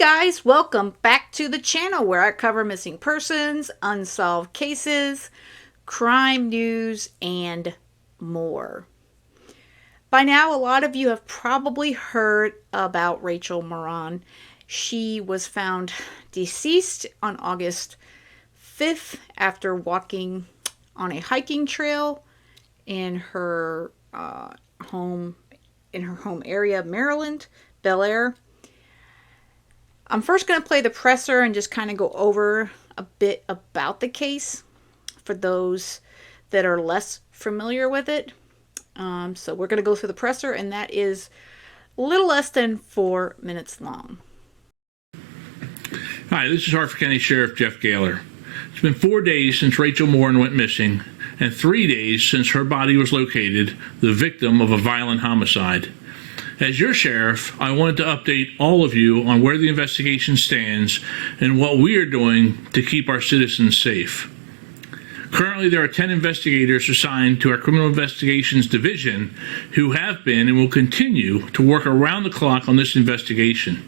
guys, welcome back to the channel where I cover missing persons, unsolved cases, crime news, and more. By now, a lot of you have probably heard about Rachel MORIN. She was found deceased on August 5th after walking on a hiking trail in her home area of Maryland, Bel Air. I'm first going to play the presser and just kind of go over a bit about the case for those that are less familiar with it. So we're going to go through the presser, and that is a little less than 4 minutes long. Hi, this is Harford County Sheriff Jeff Gaylor. It's been 4 days since Rachel MORIN went missing, and 3 days since her body was located, the victim of a violent homicide. As your sheriff, I wanted to update all of you on where the investigation stands and what we are doing to keep our citizens safe. Currently, there are 10 investigators assigned to our Criminal Investigations Division who have been and will continue to work around the clock on this investigation.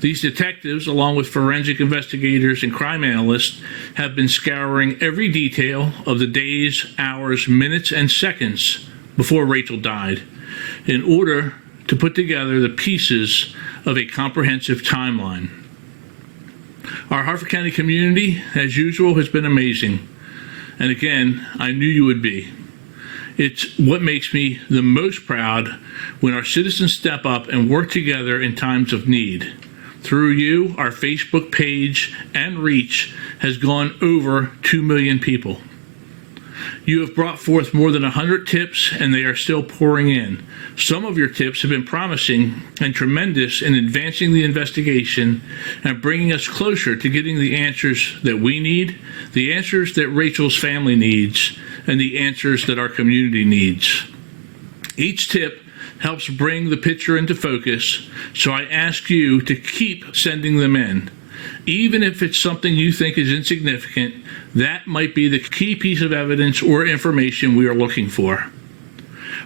These detectives, along with forensic investigators and crime analysts, have been scouring every detail of the days, hours, minutes, and seconds before Rachel died in order to put together the pieces of a comprehensive timeline. Our Harford County community, as usual, has been amazing. And again, I knew you would be. It's what makes me the most proud when our citizens step up and work together in times of need. Through you, our Facebook page and reach has gone over 2 million people. You have brought forth more than 100 tips, and they are still pouring in. Some of your tips have been promising and tremendous in advancing the investigation and bringing us closer to getting the answers that we need, the answers that Rachel's family needs, and the answers that our community needs. Each tip helps bring the picture into focus, so I ask you to keep sending them in. Even if it's something you think is insignificant, that might be the key piece of evidence or information we are looking for.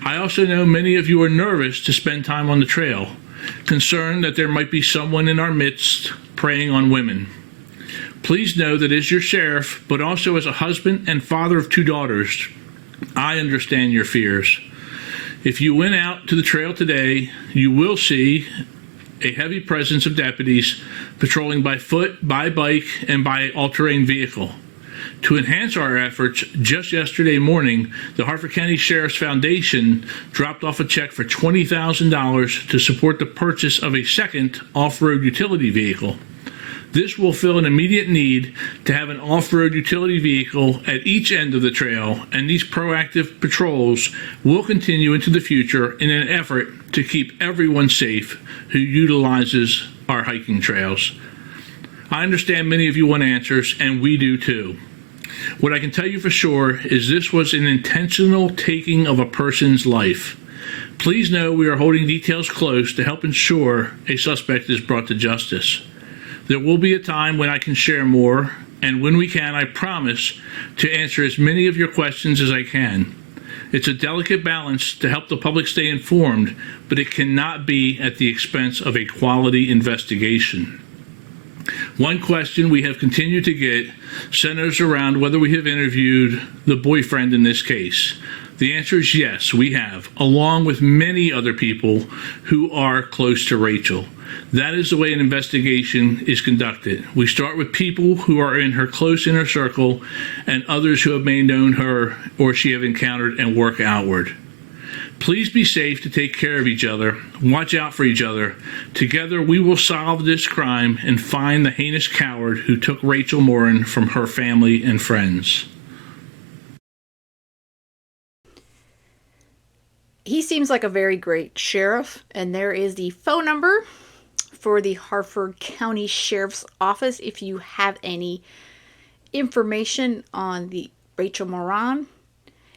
I also know many of you are nervous to spend time on the trail, concerned that there might be someone in our midst preying on women. Please know that as your sheriff, but also as a husband and father of 2 daughters, I understand your fears. If you went out to the trail today, you will see a heavy presence of deputies patrolling by foot, by bike, and by all-terrain vehicle. To enhance our efforts, just yesterday morning, the Harford County Sheriff's Foundation dropped off a check for $20,000 to support the purchase of a second off-road utility vehicle. This will fill an immediate need to have an off-road utility vehicle at each end of the trail, and these proactive patrols will continue into the future in an effort to keep everyone safe who utilizes our hiking trails. I understand many of you want answers, and we do too. What I can tell you for sure is this was an intentional taking of a person's life. Please know we are holding details close to help ensure a suspect is brought to justice. There will be a time when I can share more, and when we can, I promise to answer as many of your questions as I can. It's a delicate balance to help the public stay informed, but it cannot be at the expense of a quality investigation. One question we have continued to get centers around whether we have interviewed the boyfriend in this case. The answer is yes, we have, along with many other people who are close to Rachel. That is the way an investigation is conducted. We start with people who are in her close inner circle and others who have may known her or she have encountered and work outward. Please be safe to take care of each other. Watch out for each other. Together we will solve this crime and find the heinous coward who took Rachel MORIN from her family and friends. He seems like a very great sheriff, and there is the phone number for the Harford County Sheriff's Office if you have any information on the Rachel MORIN.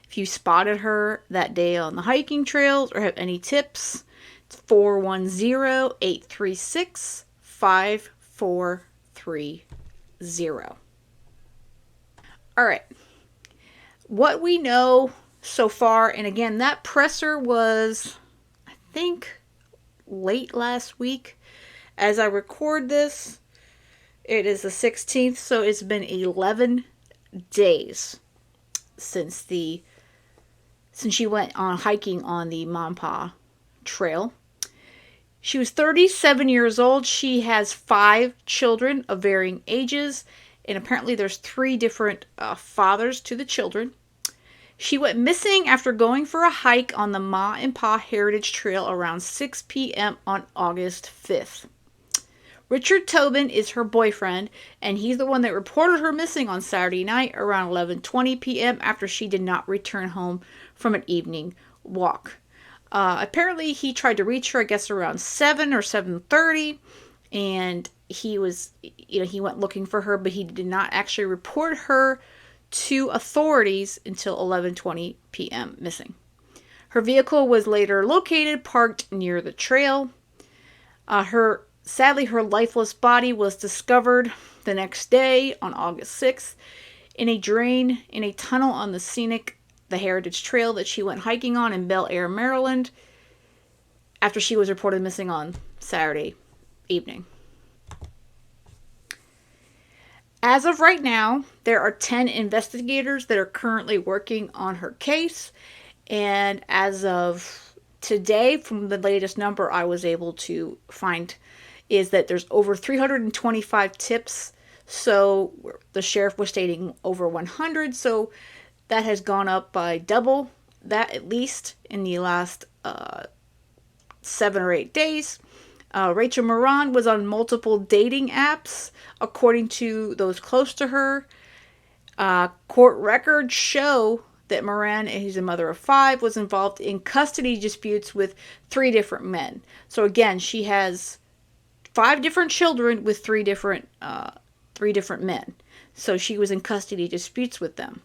If you spotted her that day on the hiking trails or have any tips, it's 410-836-5430. All right. What we know so far, and again, that presser was, I think, late last week, As I record this, it is the 16th, so it's been 11 days since she went on hiking on the Mampa Trail. She was 37 years old. She has 5 children of varying ages, and apparently there's 3 different fathers to the children. She went missing after going for a hike on the Ma and Pa Heritage Trail around 6 p.m. on August 5th. Richard Tobin is her boyfriend, and he's the one that reported her missing on Saturday night around 11:20 p.m. after she did not return home from an evening walk. Apparently, he tried to reach her, I guess, around 7 or 7:30, and he went looking for her, but he did not actually report her to authorities until 11:20 p.m. missing. Her vehicle was later located, parked near the trail. Sadly, her lifeless body was discovered the next day on August 6th in a drain in a tunnel on the Heritage Trail that she went hiking on in Bel Air, Maryland, after she was reported missing on Saturday evening. As of right now, there are 10 investigators that are currently working on her case, and as of today, from the latest number I was able to find, is that there's over 325 tips. So the sheriff was stating over 100, so that has gone up by double that at least in the last 7 or 8 days. Rachel MORIN was on multiple dating apps, according to those close to her. Court records show that MORIN, who's a mother of 5, was involved in custody disputes with 3 different men. So again, she has 5 different children with 3 different men. So she was in custody disputes with them.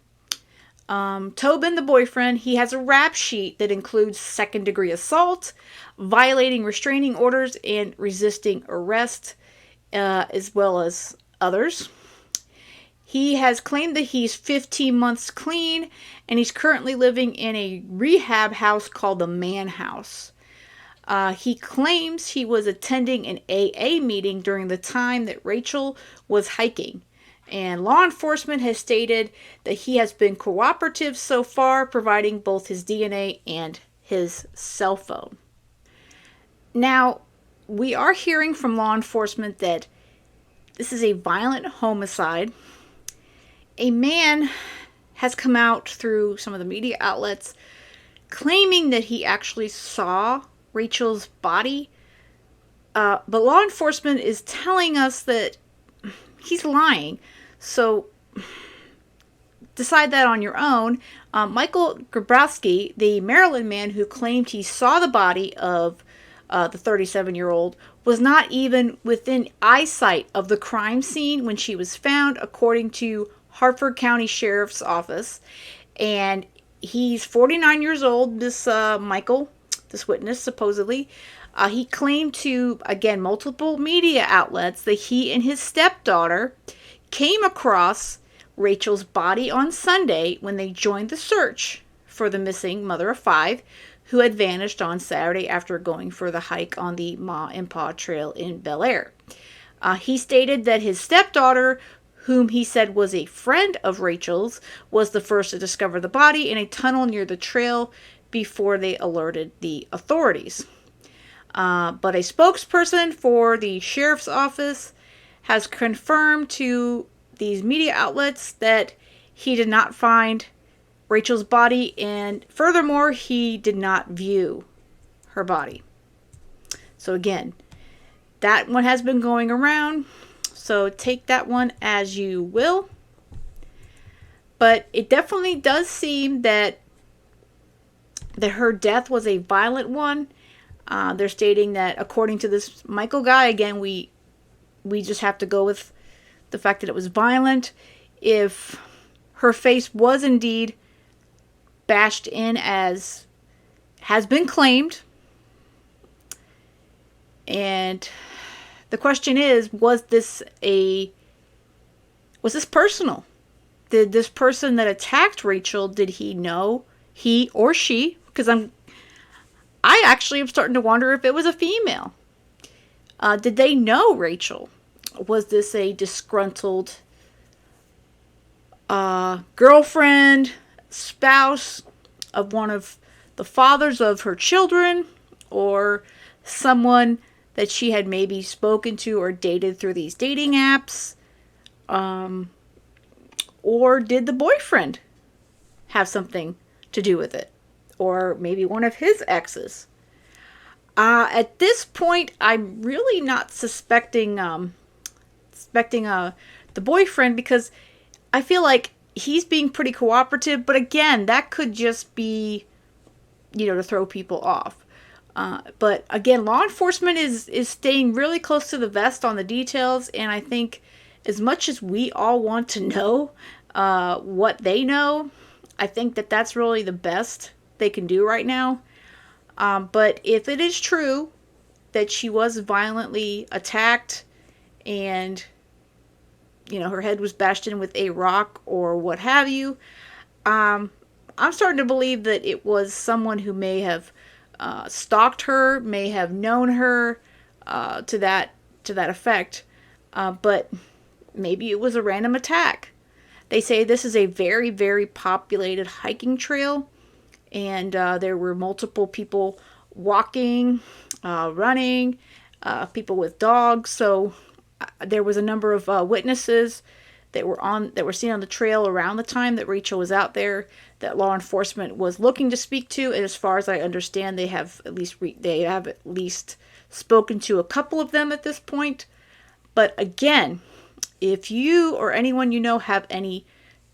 Tobin, the boyfriend, he has a rap sheet that includes second-degree assault, violating restraining orders, and resisting arrest, as well as others. He has claimed that he's 15 months clean, and he's currently living in a rehab house called the Man House. He claims he was attending an AA meeting during the time that Rachel was hiking. And law enforcement has stated that he has been cooperative so far, providing both his DNA and his cell phone. Now, we are hearing from law enforcement that this is a violent homicide. A man has come out through some of the media outlets claiming that he actually saw Rachel's body, but law enforcement is telling us that he's lying. So decide that on your own. Michael Grabowski, the Maryland man who claimed he saw the body of the 37-year-old, was not even within eyesight of the crime scene when she was found, according to Harford County Sheriff's Office. And he's 49 years old, this Michael, this witness, supposedly. He claimed to, again, multiple media outlets that he and his stepdaughter came across Rachel's body on Sunday when they joined the search for the missing mother of 5 who had vanished on Saturday after going for the hike on the Ma and Pa Trail in Bel Air. He stated that his stepdaughter, whom he said was a friend of Rachel's, was the first to discover the body in a tunnel near the trail before they alerted the authorities. But a spokesperson for the sheriff's office has confirmed to these media outlets that he did not find Rachel's body, and furthermore, he did not view her body. So again, that one has been going around, so take that one as you will. But it definitely does seem that her death was a violent one. They're stating that, according to this Michael guy, again, we just have to go with the fact that it was violent. If her face was indeed bashed in as has been claimed, and the question is, was this personal? Did this person that attacked Rachel, did he know, he or she, because I actually am starting to wonder if it was a female. Did they know Rachel? Was this a disgruntled girlfriend, spouse of one of the fathers of her children, or someone that she had maybe spoken to or dated through these dating apps? Or did the boyfriend have something to do with it? Or maybe one of his exes? At this point, I'm really not suspecting the boyfriend, because I feel like he's being pretty cooperative. But again, that could just be, to throw people off. But again, law enforcement is staying really close to the vest on the details, and I think as much as we all want to know what they know, I think that that's really the best they can do right now. But if it is true that she was violently attacked and, her head was bashed in with a rock or what have you, I'm starting to believe that it was someone who may have stalked her, may have known her to that effect. But maybe it was a random attack. They say this is a very, very populated hiking trail, and there were multiple people walking, running, people with dogs. So there was a number of witnesses that were seen on the trail around the time that Rachel was out there, that law enforcement was looking to speak to. And as far as I understand, they have at least spoken to a couple of them at this point. But again, if you or anyone have any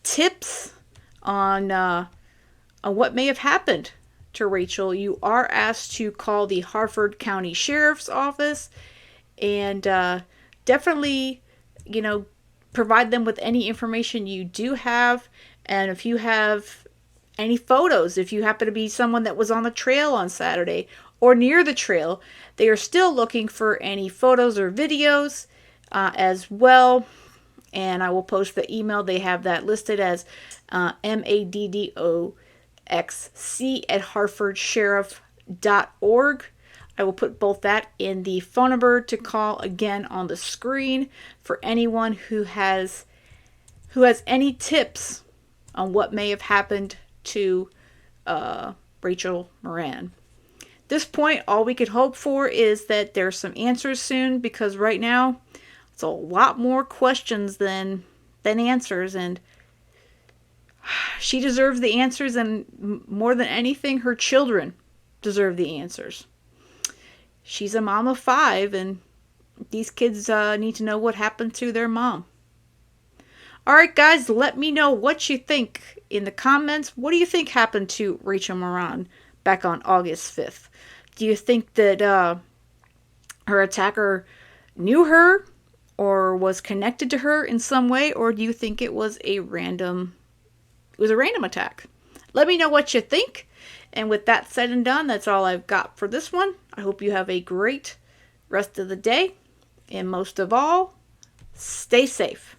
tips on what may have happened to Rachel, you are asked to call the Harford County Sheriff's Office, and definitely, provide them with any information you do have. And if you have any photos, if you happen to be someone that was on the trail on Saturday or near the trail, they are still looking for any photos or videos as well. And I will post the email. They have that listed as maddoxc@harfordsheriff.org. I will put both that in the phone number to call again on the screen for anyone who has any tips on what may have happened to Rachel Morin. At this point, all we could hope for is that there's some answers soon, because right now it's a lot more questions than answers, and she deserves the answers, and more than anything, her children deserve the answers. She's a mom of 5, and these kids need to know what happened to their mom. Alright guys, let me know what you think in the comments. What do you think happened to Rachel Morin back on August 5th? Do you think that her attacker knew her or was connected to her in some way, or do you think it was a random attack? Let me know what you think. And with that said and done, that's all I've got for this one. I hope you have a great rest of the day, and most of all, stay safe.